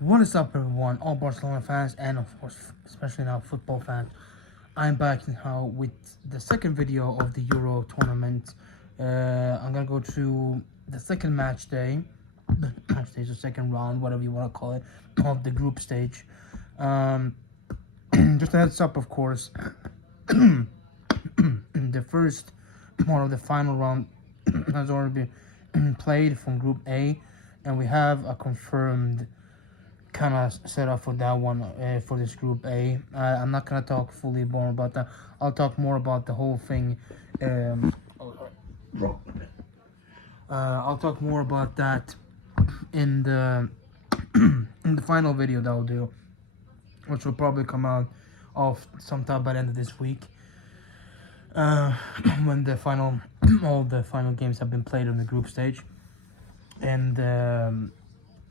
What is up, everyone? All Barcelona fans, and of course, especially now football fans. I'm back now with the second video of the Euro tournament. I'm gonna go through the second match day, the match stage, the second round, whatever you want to call it, of the group stage. Um, just a heads up, of course, the first one of the final round has already been played from Group A, and we have a confirmed kind of set up for that one for this Group A. I'm not gonna talk fully more about that. I'll talk more about the whole thing. Um, I'll talk more about that in the in the final video that I'll do, which will probably come out of sometime by the end of this week. Uh, when the final all the final games have been played on the group stage, and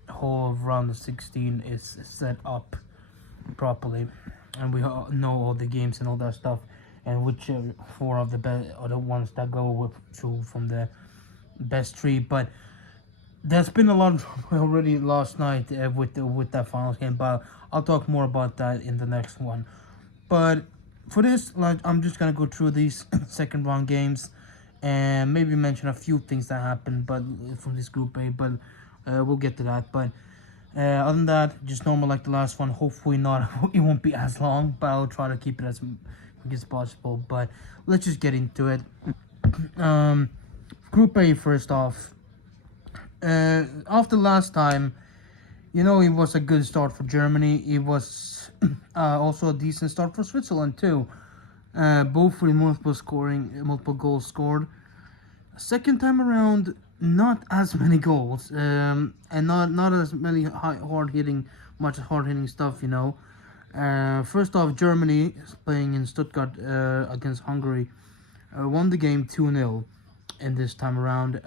whole of round of 16 is set up properly, and we know all the games and all that stuff, and which four of the best are the ones that go through from the best three. But there's been a lot of already last night with that finals game, but I'll talk more about that in the next one. But for this, like, I'm just gonna go through these second round games and maybe mention a few things that happened, but from this group A. But we'll get to that. But other than that, just normal like the last one. Hopefully not. It won't be as long, but I'll try to keep it as quick as possible. But let's just get into it. Um, Group A first off. After last time, it was a good start for Germany. It was also a decent start for Switzerland too. Both with multiple goals scored. Second time around, not as many goals, and not as many much hard hitting stuff. First off, Germany is playing in Stuttgart against Hungary, won the game 2-0 in this time around.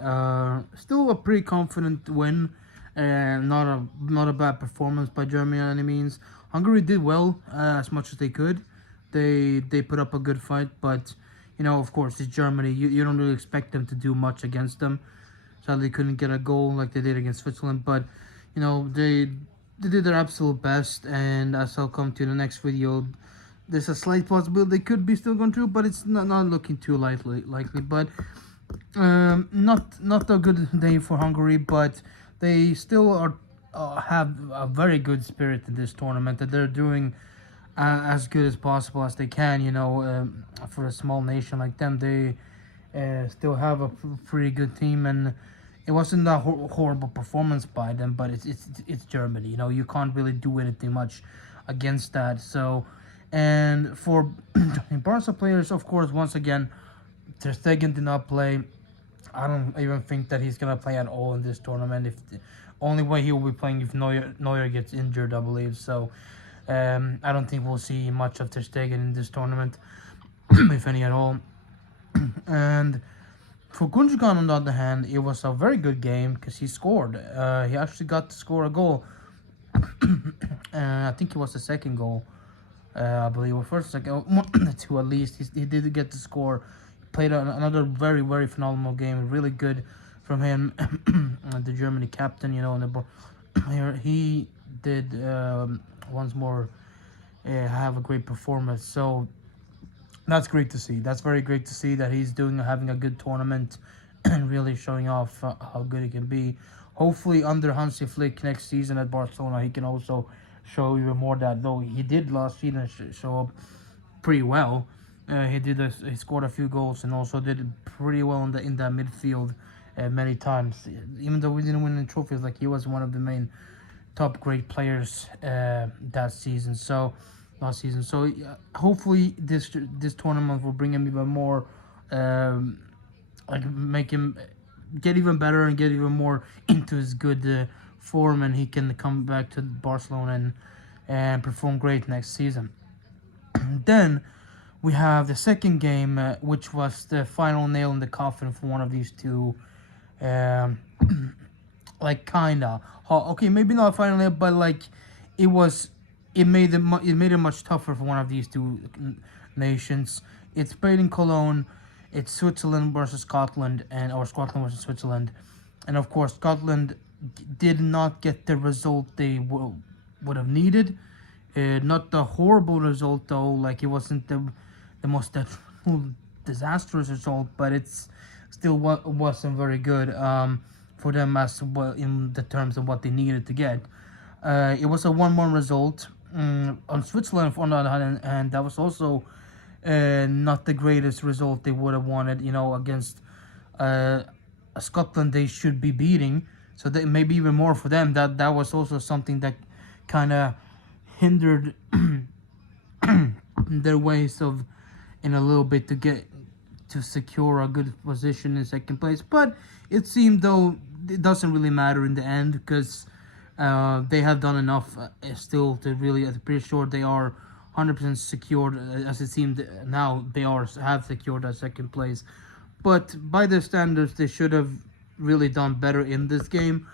Still a pretty confident win. Not a bad performance by Germany by any means. Hungary did well as much as they could. They put up a good fight, but of course, it's Germany. You don't really expect them to do much against them. Sadly, they couldn't get a goal like they did against Switzerland, but they did their absolute best. And as I'll come to the next video, there's a slight possibility they could be still going through, but it's not looking too likely. But not a good day for Hungary, but they still have a very good spirit in this tournament, that they're doing as good as possible as they can. For a small nation like them, they still have a pretty good team, and it wasn't a horrible performance by them. But it's Germany. You can't really do anything much against that. So, and for Barca players, of course, once again, Ter Stegen did not play. I don't even think that he's gonna play at all in this tournament. If the only way he will be playing if Neuer gets injured, I believe. So I don't think we'll see much of Ter Stegen in this tournament, if any at all. And for Gundogan, on the other hand, it was a very good game because he scored. He actually got to score a goal. I think it was the second goal. I believe, or first, second, two at least. He did get to score. Played another very, very phenomenal game. Really good from him, the Germany captain. He did once more have a great performance. So that's great to see. That's very great to see that he's having a good tournament and really showing off how good he can be. Hopefully, under Hansi Flick next season at Barcelona, he can also show even more that. Though he did last season show up pretty well. He scored a few goals and also did pretty well in that midfield many times. Even though we didn't win any trophies, like, he was one of the main top great players that season. So last season. So hopefully this tournament will bring him even more, make him get even better and get even more into his good form, and he can come back to Barcelona and perform great next season. Then we have the second game, which was the final nail in the coffin for one of these two. Um, like, kinda. Okay, maybe not final nail, but like it was. It made it much tougher for one of these two nations. It's played in Cologne. It's Switzerland versus Scotland, or Scotland versus Switzerland, and of course Scotland did not get the result they would have needed. Not the horrible result though, like it wasn't the most disastrous result, but it's still wasn't very good for them as well in the terms of what they needed to get. It was a 1-1 result on Switzerland on the other hand, and that was also not the greatest result they would have wanted. You know, against Scotland, they should be beating. So they, maybe even more for them. That was also something that kind of hindered their ways of in a little bit to get to secure a good position in second place. But it seemed though it doesn't really matter in the end because they have done enough still to really. I'm pretty sure they are 100% secured as it seemed now. They have secured that second place, but by their standards, they should have really done better in this game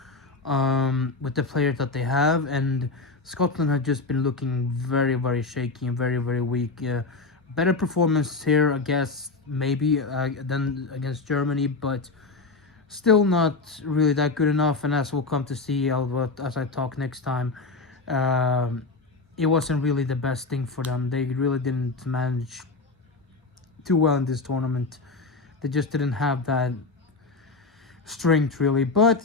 with the players that they have. And Scotland had just been looking very, very shaky and very, very weak. Better performance here, I guess, maybe than against Germany, but still not really that good enough. And as we'll come to see as I talk next time, it wasn't really the best thing for them. They really didn't manage too well in this tournament. They just didn't have that strength really, but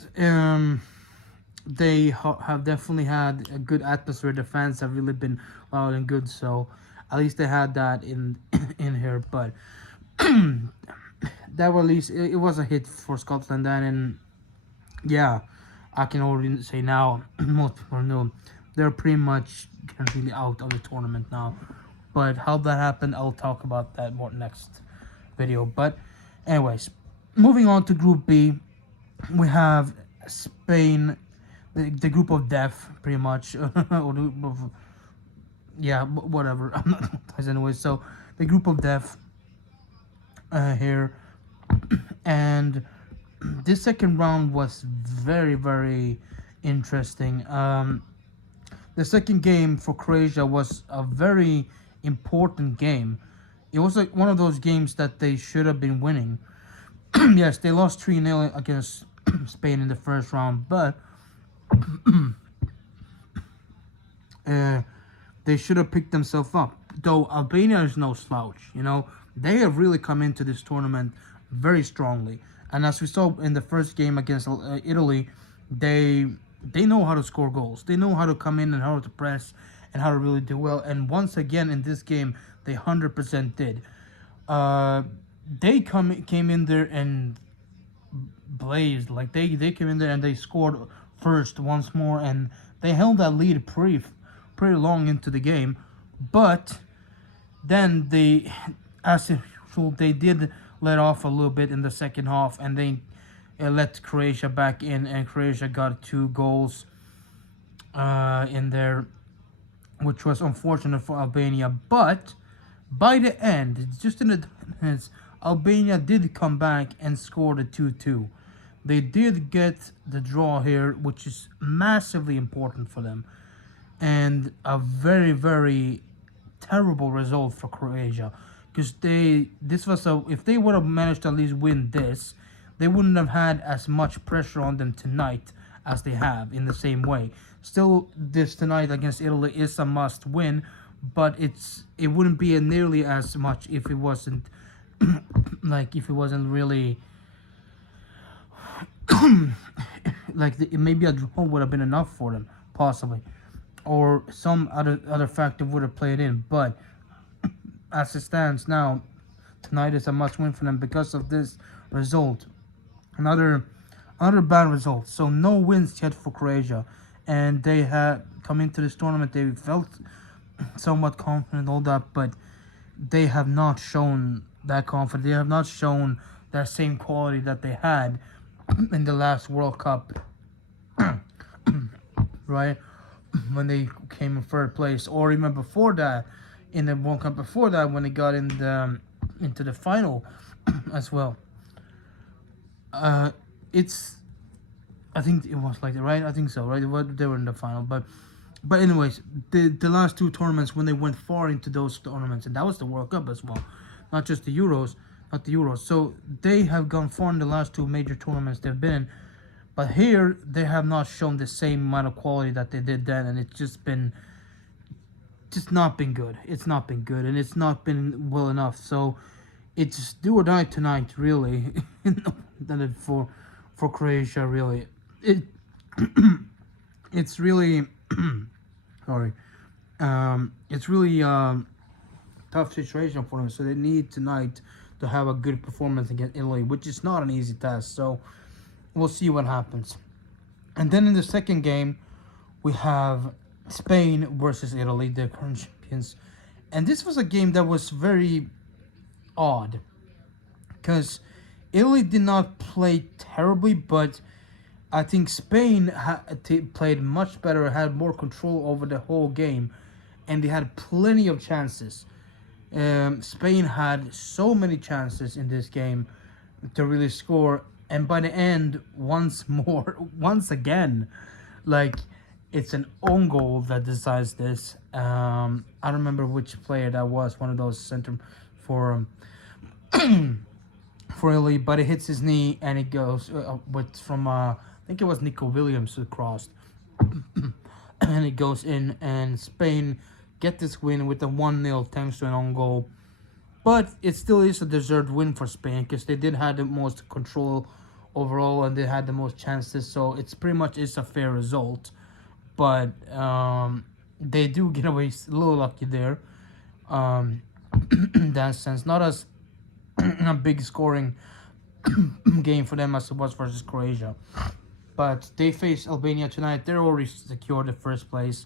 they have definitely had a good atmosphere. The fans have really been loud and good, so at least they had that in here. But that was at least it was a hit for Scotland then, and yeah, I can already say now most people know they're pretty much really out of the tournament now. But how that happened, I'll talk about that more next video. But anyways, moving on to Group B, we have Spain, the group of death, pretty much. Yeah, whatever. I'm not anyway. So the group of death here, and this second round was very, very interesting. The second game for Croatia was a very important game. It was like one of those games that they should have been winning. Yes, they lost 3-0 against Spain in the first round, but they should have picked themselves up. Though Albania is no slouch, you know, they have really come into this tournament very strongly. And as we saw in the first game against Italy, they know how to score goals. They know how to come in and how to press and how to really do well. And once again in this game, they 100% did. They came in there and blazed. Like they came in there and they scored first once more, and they held that lead pretty long into the game. But then as usual, they did let off a little bit in the second half, and they let Croatia back in, and Croatia got 2 goals in there, which was unfortunate for Albania. But by the end, just in the minutes, Albania did come back and score the 2-2. They did get the draw here, which is massively important for them, and a very, very terrible result for Croatia, because if they would have managed to at least win this, they wouldn't have had as much pressure on them tonight as they have in the same way. Still, this tonight against Italy is a must win, but it wouldn't be nearly as much if it wasn't if it wasn't really maybe a draw would have been enough for them, possibly, or some other factor would have played in. But as it stands now, tonight is a must win for them because of this result. Another bad result. So no wins yet for Croatia, and they had come into this tournament. They felt somewhat confident, all that, but they have not shown that confidence. They have not shown that same quality that they had in the last World Cup, right? When they came in third place, or even before that, in the World Cup before that, when they got into the final as well. I think it was like that, right? I think so, right? They were in the final, but anyways, the last 2 tournaments when they went far into those tournaments, and that was the World Cup as well, not just the Euros, not the Euros. So they have gone far in the last 2 major tournaments they've been in, But here they have not shown the same amount of quality that they did then, and it's just not been good. It's not been good, and it's not been well enough. So it's do or die tonight, really. Than for Croatia, really. It it's really sorry. It's really tough situation for them. So they need tonight to have a good performance against Italy, which is not an easy task. So we'll see what happens. And then in the second game, we have Spain versus Italy, the current champions. And this was a game that was very odd because Italy did not play terribly, but I think Spain played much better, had more control over the whole game, and they had plenty of chances. Spain had so many chances in this game to really score, and by the end, once again, like it's an own goal that decides this. I don't remember which player that was, one of those center for for Italy, but it hits his knee and it goes with from I think it was Nico Williams who crossed, and it goes in, and Spain get this win with a 1-0 thanks to an own goal. But it still is a deserved win for Spain because they did have the most control overall and they had the most chances. So it's pretty much is a fair result. But they do get away a little lucky there. In that sense, not as a big scoring game for them as it was versus Croatia. But they face Albania tonight. They're already secured the first place.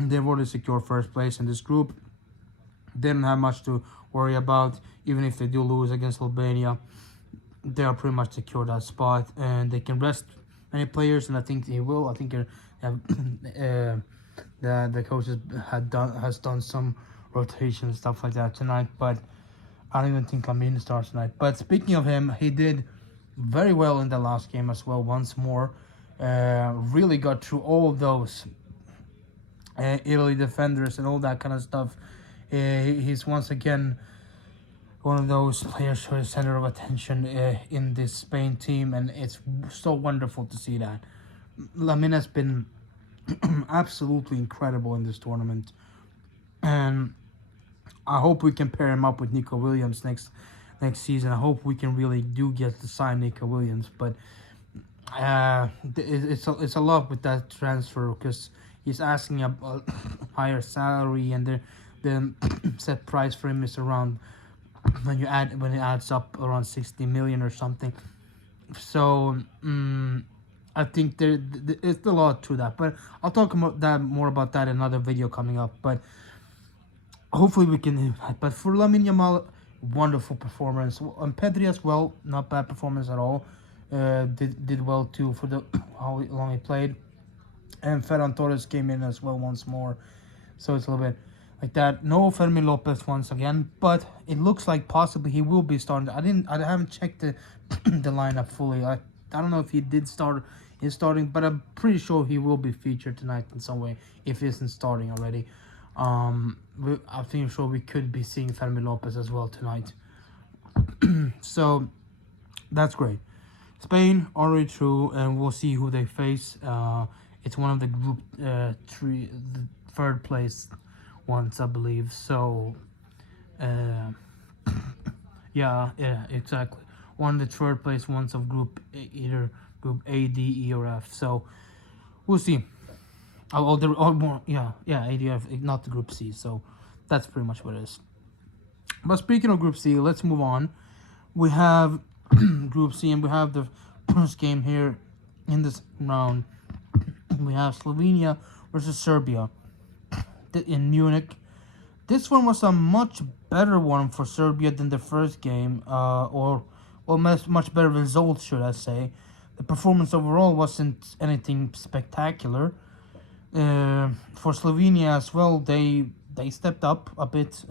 They've already secured first place in this group. They don't have much to worry about. Even if they do lose against Albania, they are pretty much secured that spot, and they can rest many players, and I think they will. I think the coaches has done some rotation and stuff like that tonight, but I don't even think Lamine starts tonight. But speaking of him, he did very well in the last game as well. Once more, really got through all of those Italy defenders and all that kind of stuff. He's once again one of those players who is center of attention in this Spain team, and it's so wonderful to see that. Lamine has been absolutely incredible in this tournament, and I hope we can pair him up with Nico Williams next season. I hope we can really do get to sign Nico Williams, but it's a lot with that transfer because he's asking a higher salary, and the set price for him is around when it adds up around 60 million or something. So I think it's a lot to that, but I'll talk more about that in another video coming up. But hopefully we can. But for Lamine Yamal, wonderful performance, and Pedri as well, not bad performance at all. Did well too for the how long he played. And Ferran Torres came in as well once more. So it's a little bit like that. No Fermin Lopez once again, but it looks like possibly he will be starting. I haven't checked the the lineup fully. I don't know if he did start. He's starting, but I'm pretty sure he will be featured tonight in some way if he isn't starting already. I'm sure we could be seeing Fermin Lopez as well tonight. So that's great. Spain already through, and we'll see who they face. It's one of the group the third place ones, I believe. So, yeah, exactly. One of the third place ones of either group A, D, E, or F. So, we'll see. A, D, F, not the group C. So, that's pretty much what it is. But speaking of group C, let's move on. We have group C, and we have the first game here in this round. We have Slovenia versus Serbia in Munich. This one was a much better one for Serbia than the first game, or much better result, should I say. The performance overall wasn't anything spectacular. For Slovenia as well, they stepped up a bit.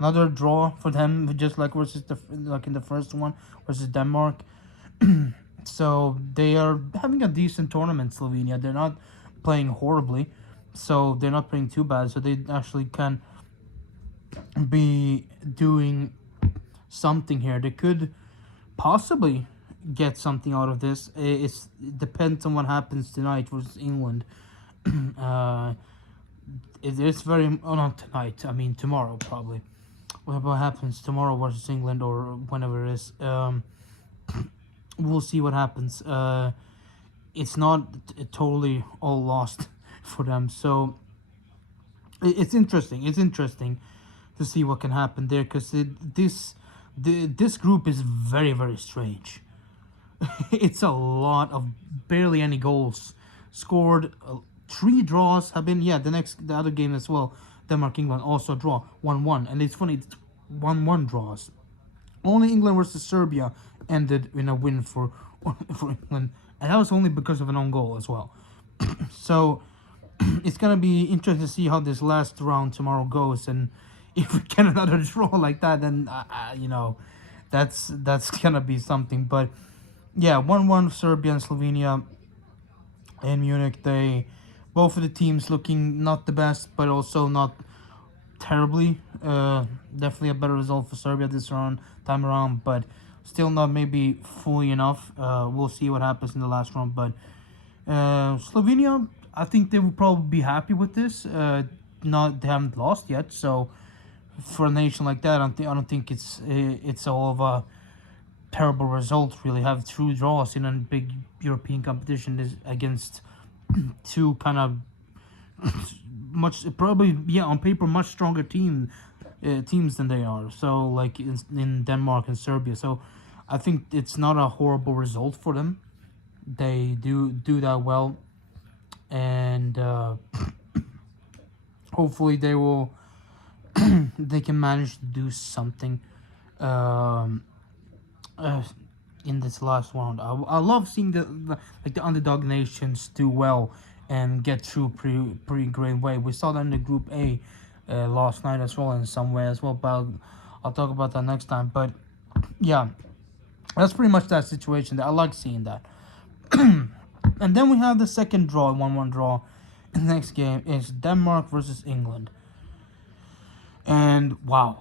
Another draw for them, just like in the first one versus Denmark. So they are having a decent tournament, Slovenia. They're not playing horribly, so they're not playing too bad. So they actually can be doing something here. They could possibly get something out of this. It depends on what happens tonight versus England. uh, it's very not tonight. I mean tomorrow probably. What happens tomorrow versus England or whenever it is. We'll see what happens. It's not totally all lost for them. So it's interesting. It's interesting to see what can happen there because this group is very very strange. It's a lot of barely any goals scored. 3 draws have been the other game as well. Denmark England also draw 1-1, and it's funny, it's 1-1 draws. Only England versus Serbia ended in a win for England, and that was only because of an own goal as well. So it's gonna be interesting to see how this last round tomorrow goes, and if we get another draw like that, then that's gonna be something. But yeah, 1-1 Serbia and Slovenia in Munich. They both of the teams looking not the best, but also not terribly. Definitely a better result for Serbia this time around, but still not maybe fully enough. We'll see what happens in the last round. But Slovenia, I think they will probably be happy with this. Not They haven't lost yet, so for a nation like that, I don't think it's all of a terrible result. Really, have 2 draws in a big European competition is against two kind of on paper much stronger teams than they are. So like in Denmark and Serbia. So I think it's not a horrible result for them. They do that well, and hopefully they can manage to do something in this last round. I love seeing the underdog nations do well and get through pretty great way. We saw that in the Group A last night as well in some way as well. But I'll talk about that next time. But yeah, that's pretty much that situation. I like seeing that. And then we have the second draw, 1-1 draw. The next game is Denmark versus England. And wow,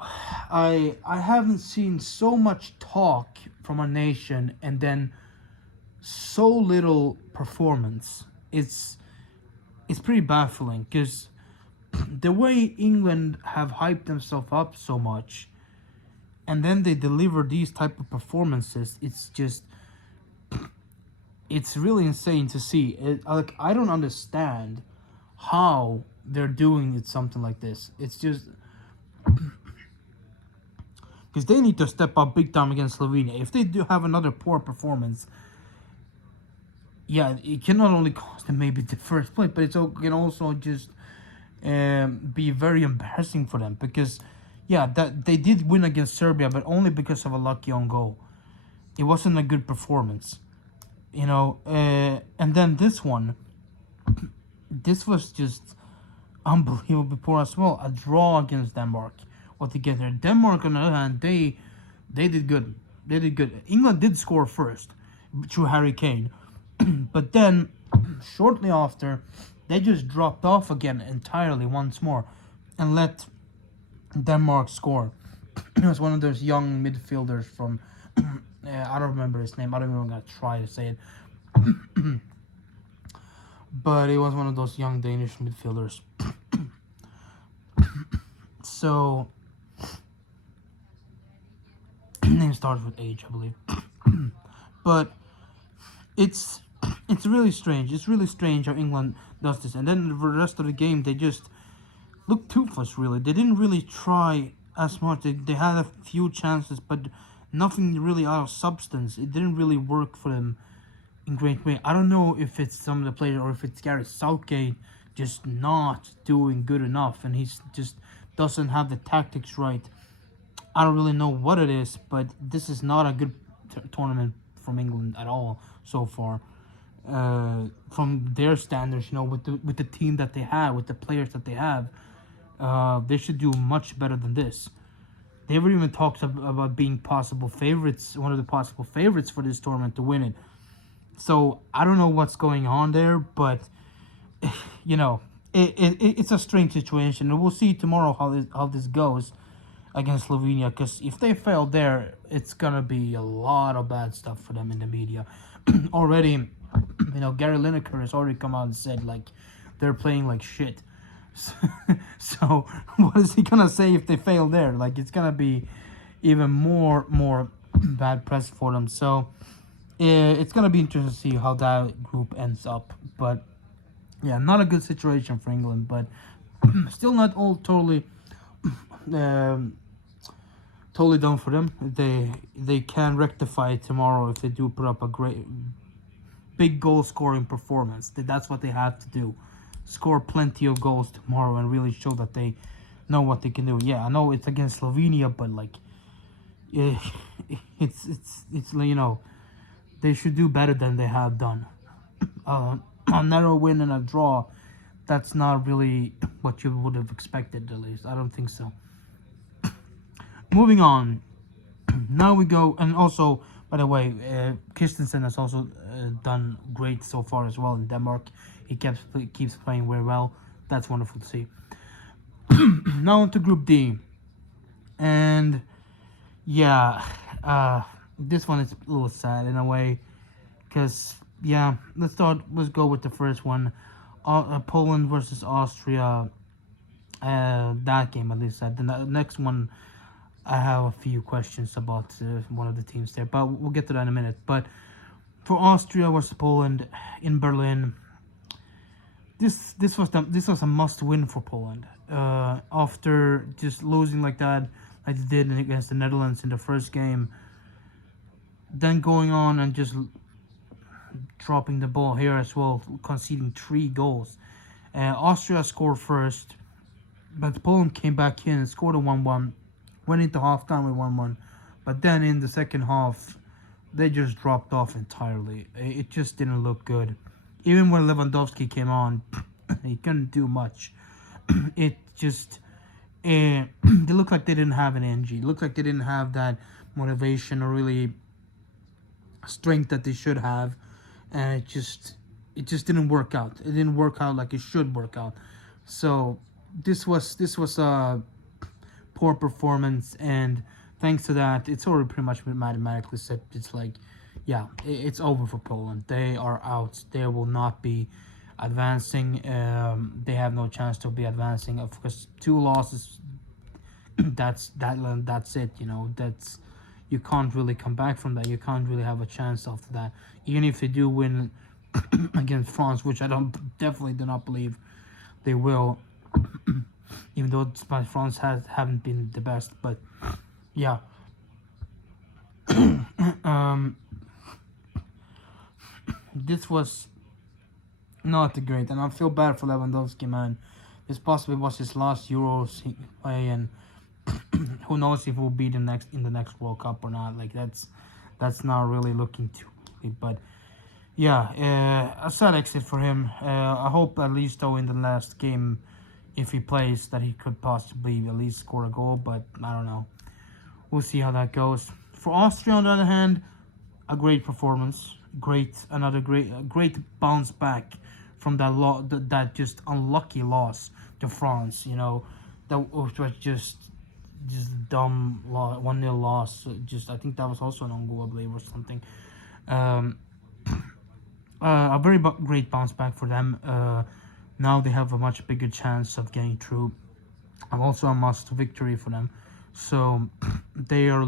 I haven't seen so much talk from a nation and then so little performance. It's pretty baffling because the way England have hyped themselves up so much, and then they deliver these type of performances. It's really insane to see. I don't understand how they're doing it something like this. It's just because they need to step up big time against Slovenia. If they do have another poor performance, yeah, it can not only cost them maybe the first place, but it can also just be very embarrassing for them because, yeah, that they did win against Serbia, but only because of a lucky own goal. It wasn't a good performance, and then this was just unbelievable poor as well. A draw against Denmark. What they get there. Denmark, on the other hand, they did good. They did good. England did score first through Harry Kane. But then, shortly after, they just dropped off again entirely once more and let Denmark score. It was one of those young midfielders from... I don't remember his name. I don't even going to try to say it. But it was one of those young Danish midfielders. So... name starts with H, I believe. But it's really strange. It's really strange how England does this. And then for the rest of the game, they just look toothless, really. They didn't really try as much. They had a few chances, but nothing really out of substance. It didn't really work for them in great way. I don't know if it's some of the players or if it's Gareth Southgate just not doing good enough. And he just doesn't have the tactics right. I don't really know what it is, but this is not a good tournament from England at all so far. From their standards, with the team that they have, with the players that they have, they should do much better than this. They were even talked about being possible favorites, one of the possible favorites for this tournament to win it. So I don't know what's going on there, but it's a strange situation, and we'll see tomorrow how this goes. against Slovenia, because if they fail there, it's gonna be a lot of bad stuff for them in the media. Already, Gary Lineker has already come out and said like they're playing like shit. So what is he gonna say if they fail there? Like it's gonna be even more bad press for them. So it's gonna be interesting to see how that group ends up. But yeah, not a good situation for England, but still not all um, totally done for them. They can rectify it tomorrow if they do put up a great big goal scoring performance. That's what they have to do. Score plenty of goals tomorrow and really show that they know what they can do. Yeah, I know it's against Slovenia, but like it's they should do better than they have done. A narrow win and a draw, that's not really what you would have expected, at least. I don't think so. Moving on. Now we go, and also, by the way, Christensen has also done great so far as well in Denmark. He keeps playing very well. That's wonderful to see. Now on to Group D. And yeah, this one is a little sad in a way, because yeah, let's go with the first one. Poland versus Austria. That game, at least. The next one, I have a few questions about one of the teams there, but we'll get to that in a minute. But for Austria versus Poland in Berlin, this was a must win for Poland. After just losing like that, like they did against the Netherlands in the first game, then going on and just dropping the ball here as well, conceding 3 goals. Austria scored first, but Poland came back in and scored a 1-1. Went into halftime with 1-1, but then in the second half, they just dropped off entirely. It just didn't look good. Even when Lewandowski came on, he couldn't do much. It just they looked like they didn't have an energy. It looked like they didn't have that motivation or really strength that they should have, and it just didn't work out. It didn't work out like it should work out. So this was a poor performance, and thanks to that, it's already pretty much mathematically set. It's like, yeah, it's over for Poland. They are out. They will not be advancing. They have no chance to be advancing. Of course, 2 losses. That's it. That's, you can't really come back from that. You can't really have a chance after that. Even if they do win against France, which I definitely do not believe they will. Even though France haven't been the best, but yeah. This was not great, and I feel bad for Lewandowski, man. This possibly was his last Euros play, and who knows if we'll be in the next World Cup or not. Like that's not really looking too good, but yeah, a sad exit for him. I hope at least though in the last game, if he plays, that he could possibly at least score a goal, but I don't know. We'll see how that goes. For Austria, on the other hand, a great performance. Another great bounce back from that just unlucky loss to France. That was just dumb 1-0 loss. I think that was also an own goal, I believe, or something. A very great bounce back for them. Now they have a much bigger chance of getting through, and also a must victory for them. So they are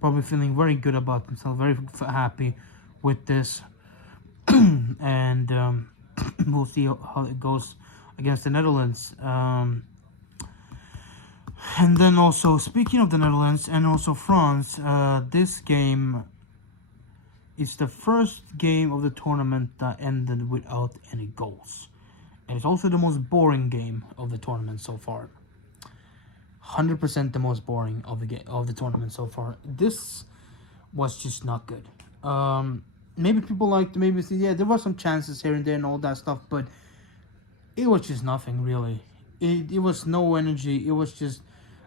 probably feeling very good about themselves, very happy with this. And we'll see how it goes against the Netherlands. And then also, speaking of the Netherlands and also France, this game is the first game of the tournament that ended without any goals. And it's also the most boring game of the tournament so far. 100% the most boring of the tournament so far. This was just not good. Maybe people like to maybe see, yeah, there were some chances here and there and all that stuff, but it was just nothing really. It was no energy. It was just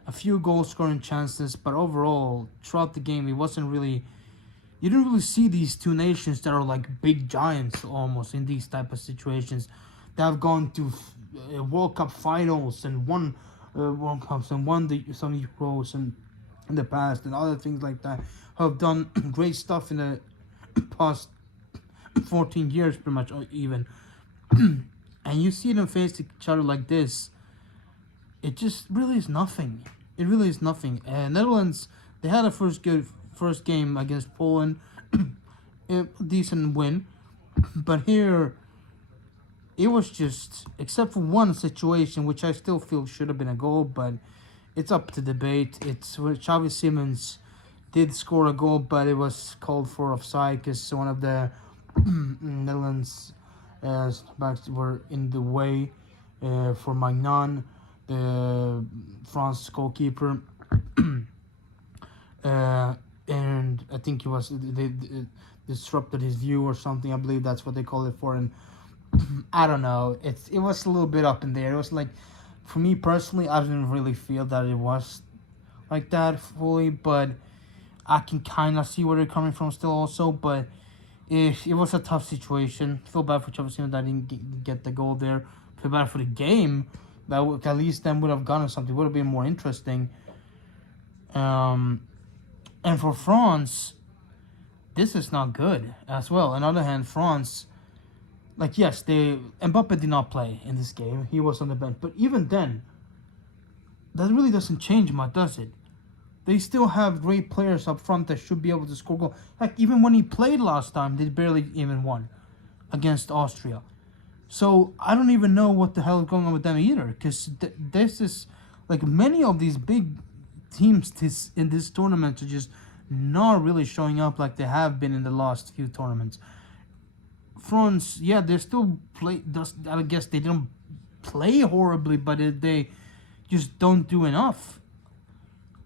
a few goal scoring chances, but overall throughout the game, it wasn't really. You didn't really see these two nations that are like big giants almost in these type of situations that have gone to World Cup finals and won World Cups and won some Euros and in the past and other things like that, have done great stuff in the past 14 years, pretty much, or even. And you see them face each other like this, it just really is nothing. It really is nothing. Netherlands, they had a first game against Poland, a decent win, but here it was just, except for one situation which I still feel should have been a goal, but it's up to debate. It's where Xavi Simons did score a goal, but it was called for offside because one of the Netherlands backs were in the way for Magnan, the France goalkeeper. And I think he was they disrupted his view or something. I believe that's what they call it for. And I don't know. It was a little bit up in there. It was like, for me personally, I didn't really feel that it was like that fully, but I can kind of see where they're coming from still also. But it was a tough situation. Feel bad for Chelsea that I didn't get the goal there. Feel bad for the game. That at least then would have gotten something. Would have been more interesting. And for France, this is not good as well. On the other hand, France, like, yes, Mbappe did not play in this game. He was on the bench. But even then, that really doesn't change much, does it? They still have great players up front that should be able to score goals. Like, even when he played last time, they barely even won against Austria. So, I don't even know what the hell is going on with them either. Because this is, like, many of these big teams in this tournament are just not really showing up like they have been in the last few tournaments. France, yeah, they're still I guess they don't play horribly, but they just don't do enough.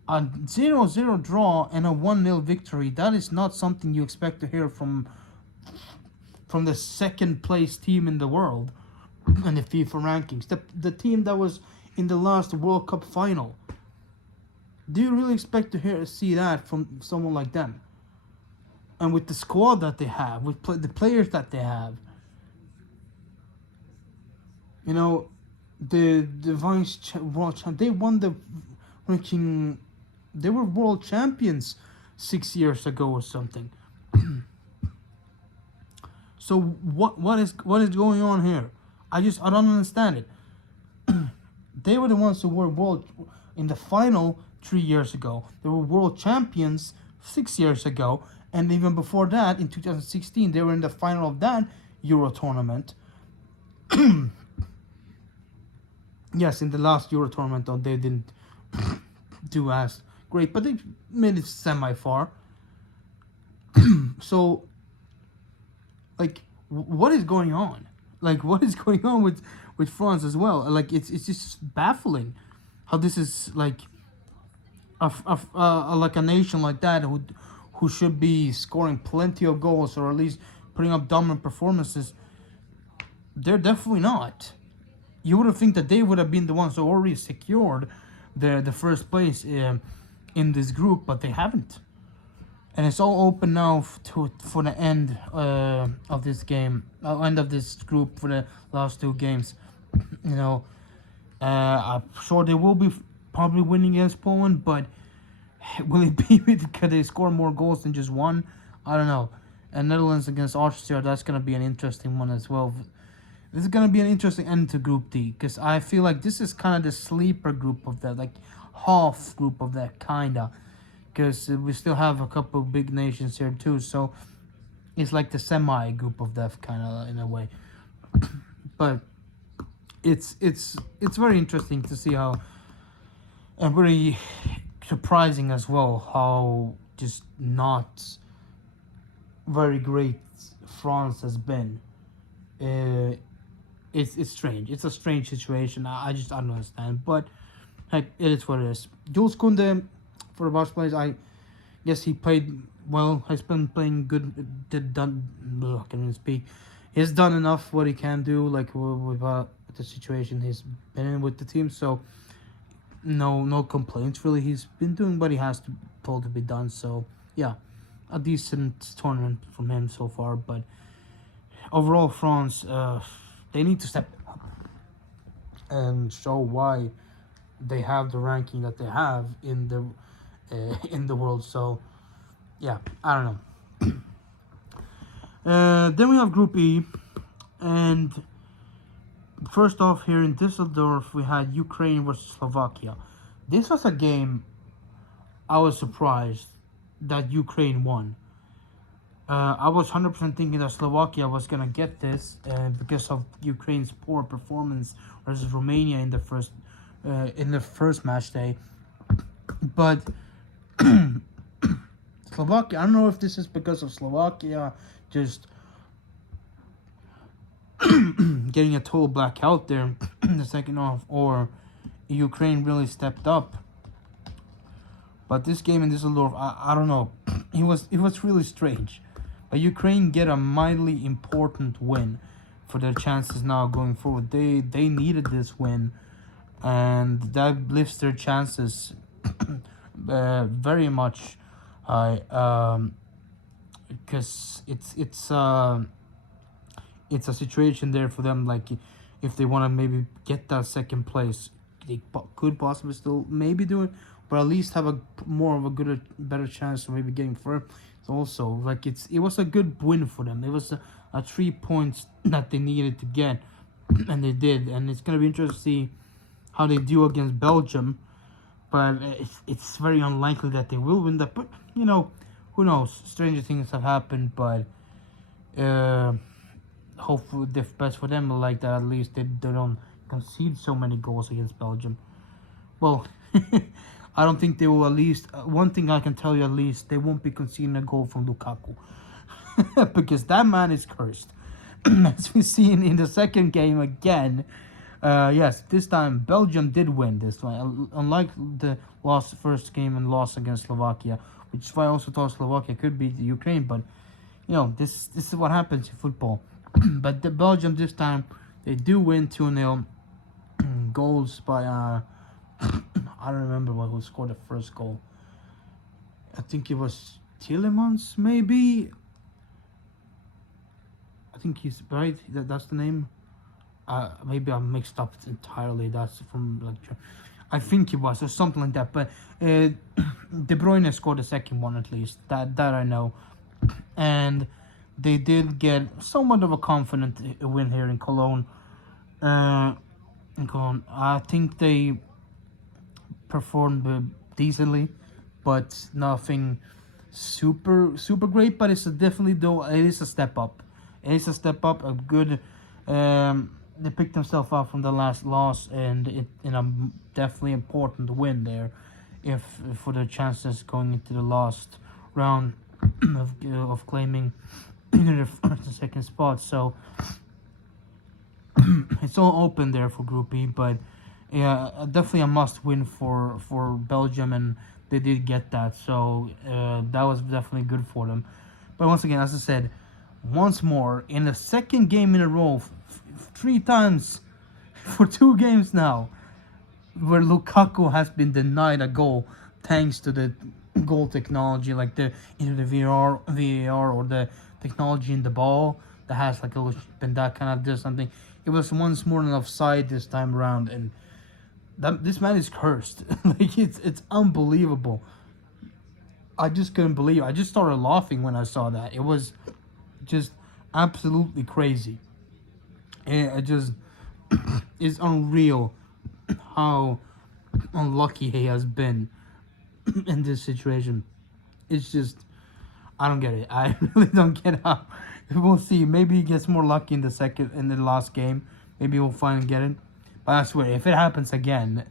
A 0-0 draw and a 1-0 victory, that is not something you expect to hear from the second place team in the world in the FIFA rankings. The team that was in the last World Cup final. Do you really expect to see that from someone like them? And with the squad that they have, with the players that they have, you know, the world champ, they won the ranking. They were world champions 6 years ago or something. So what is going on here? I don't understand it. They were the ones who were world in the final 3 years ago. They were world champions 6 years ago, and even before that, in 2016, they were in the final of that Euro tournament. Yes, in the last Euro tournament, though, they didn't do as great, but they made it semi-far. So, like, what is going on? Like, what is going on with France as well? Like, it's just baffling how this is like like a nation like that who should be scoring plenty of goals or at least putting up dominant performances. They're definitely not. You would have think that they would have been the ones who already secured the first place in this group, but they haven't. And it's all open now for the end of this game, end of this group for the last two games. You know, I'm sure they will be probably winning against Poland, but will it be because they score more goals than just one? I don't know. And Netherlands against Austria, that's going to be an interesting one as well. This is going to be an interesting end to Group D, because I feel like this is kind of the sleeper group of that, like half group of that, kind of. Because we still have a couple of big nations here too, so it's like the semi group of death, kind of, in a way. But it's very interesting to see how, and very surprising as well, how just not very great France has been. It's strange. It's a strange situation. I don't understand. But heck, it is what it is. Jules Koundé, for the Barca players, I guess he played well. Has been playing good. I can't even speak. He's done enough what he can do, like with the situation he's been in with the team. So no complaints really. He's been doing what he has told to be done. So yeah, a decent tournament from him so far. But overall, France, they need to step up and show why they have the ranking that they have in the world. So yeah, I don't know. Then we have Group E, and first off here in Düsseldorf we had Ukraine versus Slovakia. This was a game I was surprised that Ukraine won. I was 100% thinking that Slovakia was gonna get this because of Ukraine's poor performance versus Romania in the first match day. But Slovakia, I don't know if this is because of Slovakia just getting a total blackout there in the second half, or Ukraine really stepped up. But this game in Düsseldorf, I don't know. It was really strange. But Ukraine get a mildly important win for their chances now going forward. They needed this win, and that lifts their chances very much high. Because it's a situation there for them. Like if they want to maybe get that second place, they could possibly still maybe do it, but at least have a more of a better chance of maybe getting first. Also, like it was a good win for them. It was a 3 points that they needed to get, and they did. And it's gonna be interesting to see how they do against Belgium. But it's very unlikely that they will win that. But you know, who knows? Stranger things have happened. But hopefully, the best for them like that. At least they don't concede so many goals against Belgium. Well, I don't think they will. At least one thing I can tell you, at least they won't be conceding a goal from Lukaku because that man is cursed. As we see in the second game again. Yes, this time Belgium did win this one, unlike the first game and loss against Slovakia, which is why I also thought Slovakia could beat the Ukraine. But you know, this is what happens in football. But the Belgium this time they do win 2-0. Goals by I don't remember who scored the first goal. I think it was Tielemans, maybe. I think he's right. That's the name. Maybe I'm mixed up entirely. That's from like, I think it was or something like that. But De Bruyne scored the second one at least. That I know, and they did get somewhat of a confident win here in Cologne. I think they performed decently, but nothing super great. But it's definitely though it is a step up. It is a step up. A good. They picked themselves up from the last loss, and it in a definitely important win there, if for their chances going into the last round of claiming either the first and second spot. So it's all open there for Group E, but yeah, definitely a must win for Belgium, and they did get that. So that was definitely good for them. But once again, as I said, once more in the second game in a row, 3 times for 2 games now, where Lukaku has been denied a goal thanks to the goal technology, like either the VAR or the technology in the ball that has like been that kind of does something. It was once more an offside this time around, and this man is cursed. Like it's unbelievable. I just couldn't believe it. I just started laughing when I saw that. It was just absolutely crazy. It just is unreal how unlucky he has been in this situation. It's just, I don't get it. I really don't get how. We'll see. Maybe he gets more lucky in the last game. Maybe we'll finally get it. But I swear, if it happens again,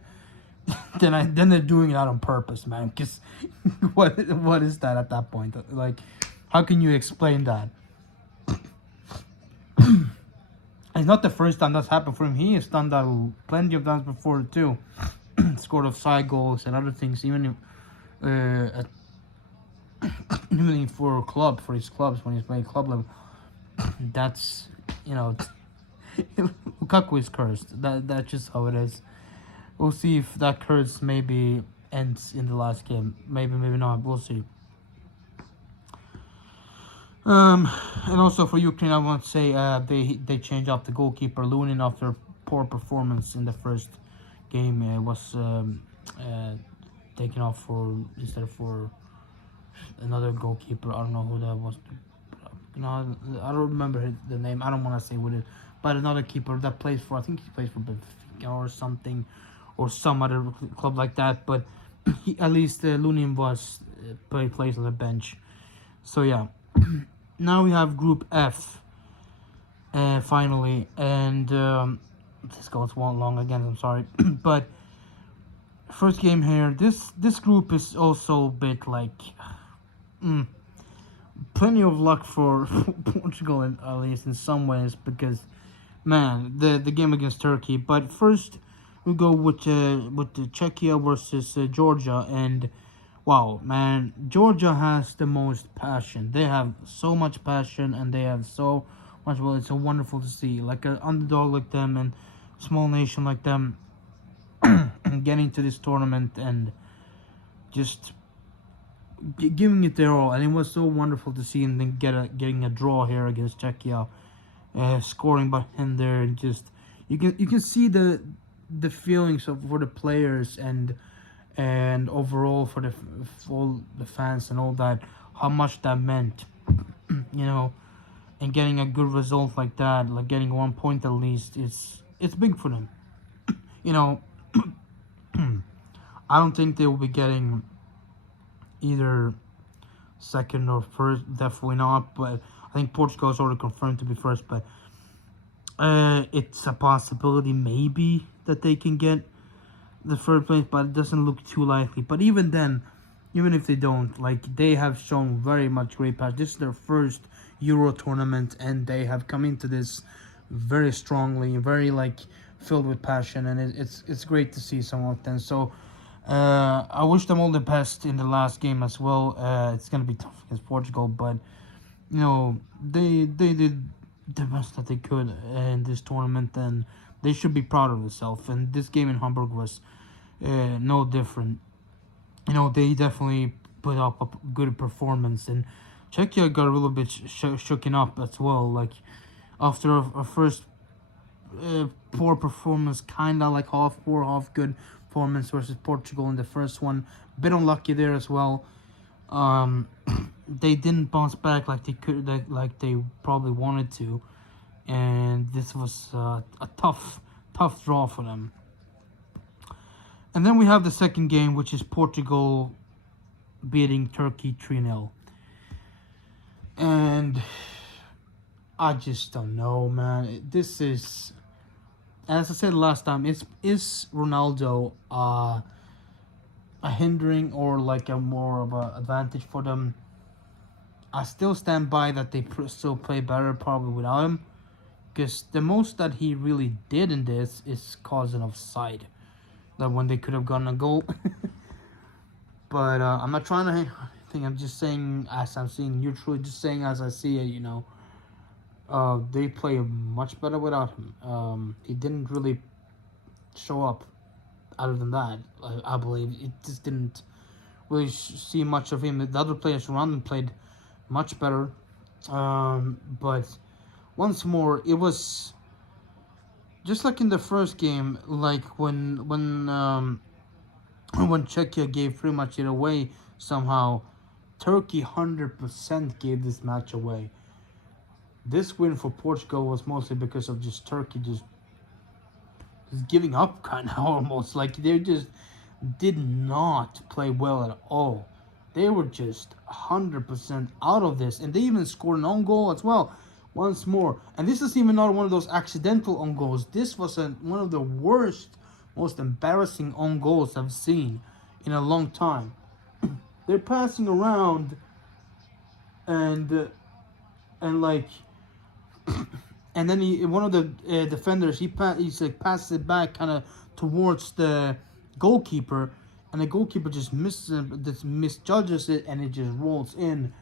then they're doing it out on purpose, man. Because what is that at that point? Like, how can you explain that? It's not the first time that's happened for him. He has done that plenty of times before too. Scored offside goals and other things, even for his clubs when he's playing club level. That's Lukaku is cursed. That's just how it is. We'll see if that curse maybe ends in the last game. Maybe not. We'll see. And also for Ukraine, I want to say they changed up the goalkeeper Lunin after poor performance in the first game was taken off for instead for another goalkeeper. I don't know who that was. I don't remember the name. I don't want to say what it, but another keeper that plays for. I think he plays for Benfica or something, or some other club like that. But at least Lunin was plays on the bench. So yeah, now we have Group F. Finally, and this goes long again. I'm sorry, but first game here. This group is also a bit like. Plenty of luck for Portugal, at least in some ways, because man, the game against Turkey. But first, we go with the Czechia versus Georgia, and wow, man, Georgia has the most passion. They have so much passion, and they have so much. Well, it's so wonderful to see, like an underdog like them and small nation like them, getting to this tournament and just giving it their all, and it was so wonderful to see them getting a draw here against Czechia, scoring by him there, and just you can see the feelings for the players and overall for all the fans and all that, how much that meant, and getting a good result like that, like getting 1 point at least, it's big for them, you know. I don't think they will be getting either second or first, definitely not. But I think Portugal is already confirmed to be first. But it's a possibility, maybe, that they can get the third place, but it doesn't look too likely. But even then, even if they don't, like, they have shown very much great passion. This is their first Euro tournament, and they have come into this very strongly, very like filled with passion, and it's great to see someone like them. So. I wish them all the best in the last game as well. It's gonna be tough against Portugal, but they did the best that they could in this tournament, and they should be proud of themselves. And this game in Hamburg was no different. They definitely put up a good performance, and Czechia got a little bit shooken up as well. Like after a first poor performance, kind of like half poor, half good performance versus Portugal in the first one. Bit unlucky there as well. They didn't bounce back like they could, like they probably wanted to, and this was a tough draw for them. And then we have the second game, which is Portugal beating Turkey 3-0. And I just don't know, man. This is, as I said last time, is Ronaldo a hindering or like a more of an advantage for them? I still stand by that they still play better probably without him, because the most that he really did in this is cause an offside, that when they could have gotten a goal. But I'm not trying to think. I'm just saying as I'm seeing, neutrally, just saying as I see it. They play much better without him. He didn't really show up. Other than that, I believe it just didn't really see much of him. The other players around him played much better. But once more, it was just like in the first game, like when Czechia gave pretty much it away somehow. Turkey 100% gave this match away. This win for Portugal was mostly because of just Turkey just giving up, kind of almost. Like they just did not play well at all. They were just 100% out of this, and they even scored an own goal as well. Once more, and this is even not one of those accidental own goals. This was one of the worst, most embarrassing own goals I've seen in a long time. They're passing around, and like, and then one of the defenders he's like passes it back kind of towards the goalkeeper, and the goalkeeper just misjudges it, and it just rolls in.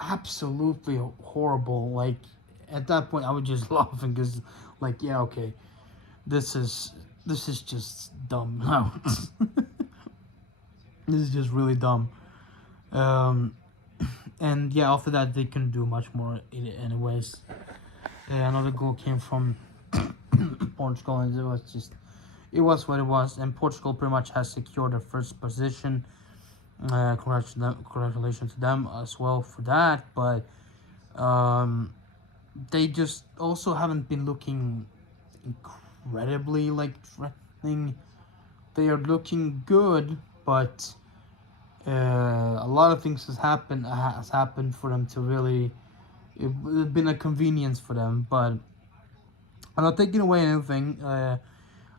Absolutely horrible. Like at that point, I was just laughing because, like, yeah, okay, this is just dumb now. This is just really dumb. And yeah, after that they couldn't do much more anyway. Another goal came from Portugal, and it it was what it was, and Portugal pretty much has secured their first position. Congratulations to them as well for that, but they just also haven't been looking incredibly like threatening. They are looking good, but a lot of things has happened for them to really. It's been a convenience for them, but I'm not taking away anything.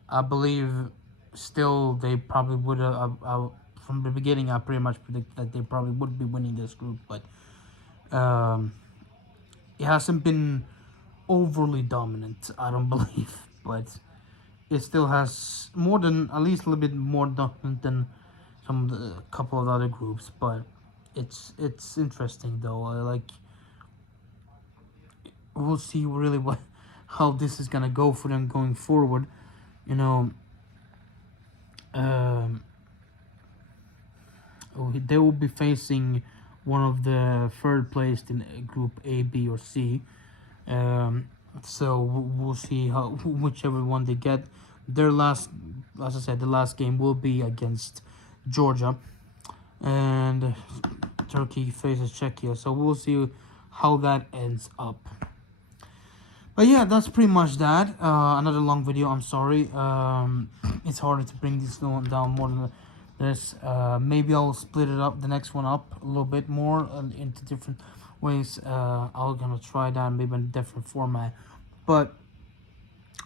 I believe still they probably would have. From the beginning, I pretty much predicted that they probably would be winning this group, but um, it hasn't been overly dominant. I don't believe, but it still has more than at least a little bit more dominant than some of the couple of other groups. But it's interesting though. I like we'll see really what how this is gonna go for them going forward. You know, they will be facing one of the third placed in group A, B, or C. So we'll see how whichever one they get. Their last, as I said, the last game will be against Georgia, and Turkey faces Czechia. So we'll see how that ends up. But yeah, that's pretty much that. Another long video. I'm sorry. It's harder to bring this one down more than this. Maybe I'll split it up, the next one up a little bit more into different ways. I'm gonna try that maybe in a different format. But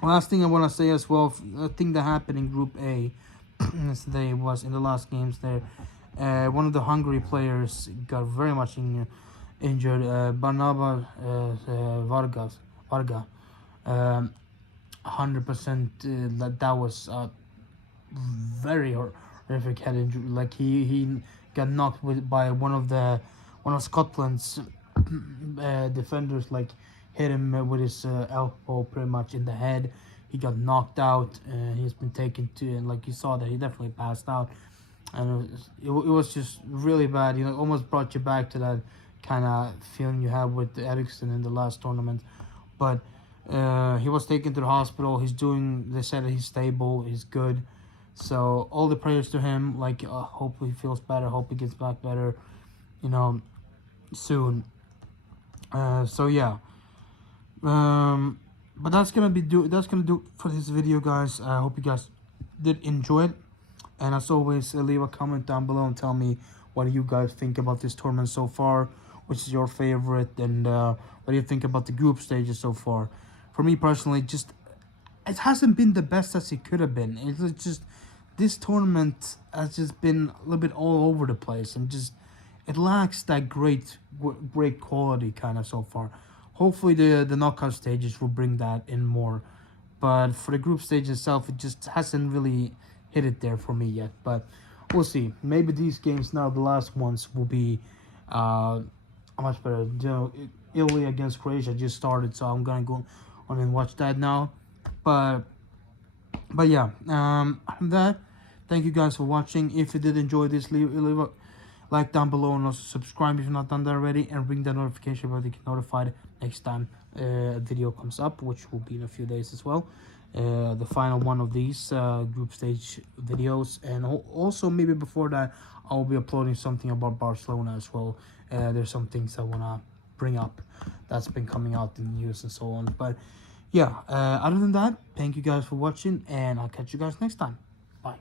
last thing I want to say as well, a thing that happened in Group A yesterday was in the last games there. One of the Hungary players got very much injured. Barnaba Varga. 100% that was very horrific head injury. Like he got knocked by one of Scotland's defenders. Like hit him with his elbow pretty much in the head. He got knocked out. He's been taken to, and like you saw that he definitely passed out. And it was just really bad. You know, almost brought you back to that kind of feeling you had with Eriksson in the last tournament. But he was taken to the hospital. They said that he's stable, he's good. So all the prayers to him. Like, hope he feels better, hope he gets back better, you know, soon. So yeah. But that's gonna do it for this video, guys. I hope you guys did enjoy it. And as always, leave a comment down below and tell me what do you guys think about this tournament so far, which is your favorite, and what do you think about the group stages so far. For me personally, just it hasn't been the best as it could have been. It's just this tournament has just been a little bit all over the place, and just it lacks that great quality kind of so far. Hopefully the knockout stages will bring that in more, but for the group stage itself, it just hasn't really hit it there for me yet. But we'll see. Maybe these games now, the last ones, will be much better. You know, Italy against Croatia just started, so I'm gonna go on and watch that now. But yeah, that. Thank you guys for watching. If you did enjoy this, leave a like down below, and also subscribe if you're not done that already, and ring the notification bell to get notified next time a video comes up, which will be in a few days as well. The final one of these group stage videos, and also maybe before that I'll be uploading something about Barcelona as well. There's some things I want to bring up that's been coming out in the news and so on. But yeah, other than that, thank you guys for watching, and I'll catch you guys next time. Bye.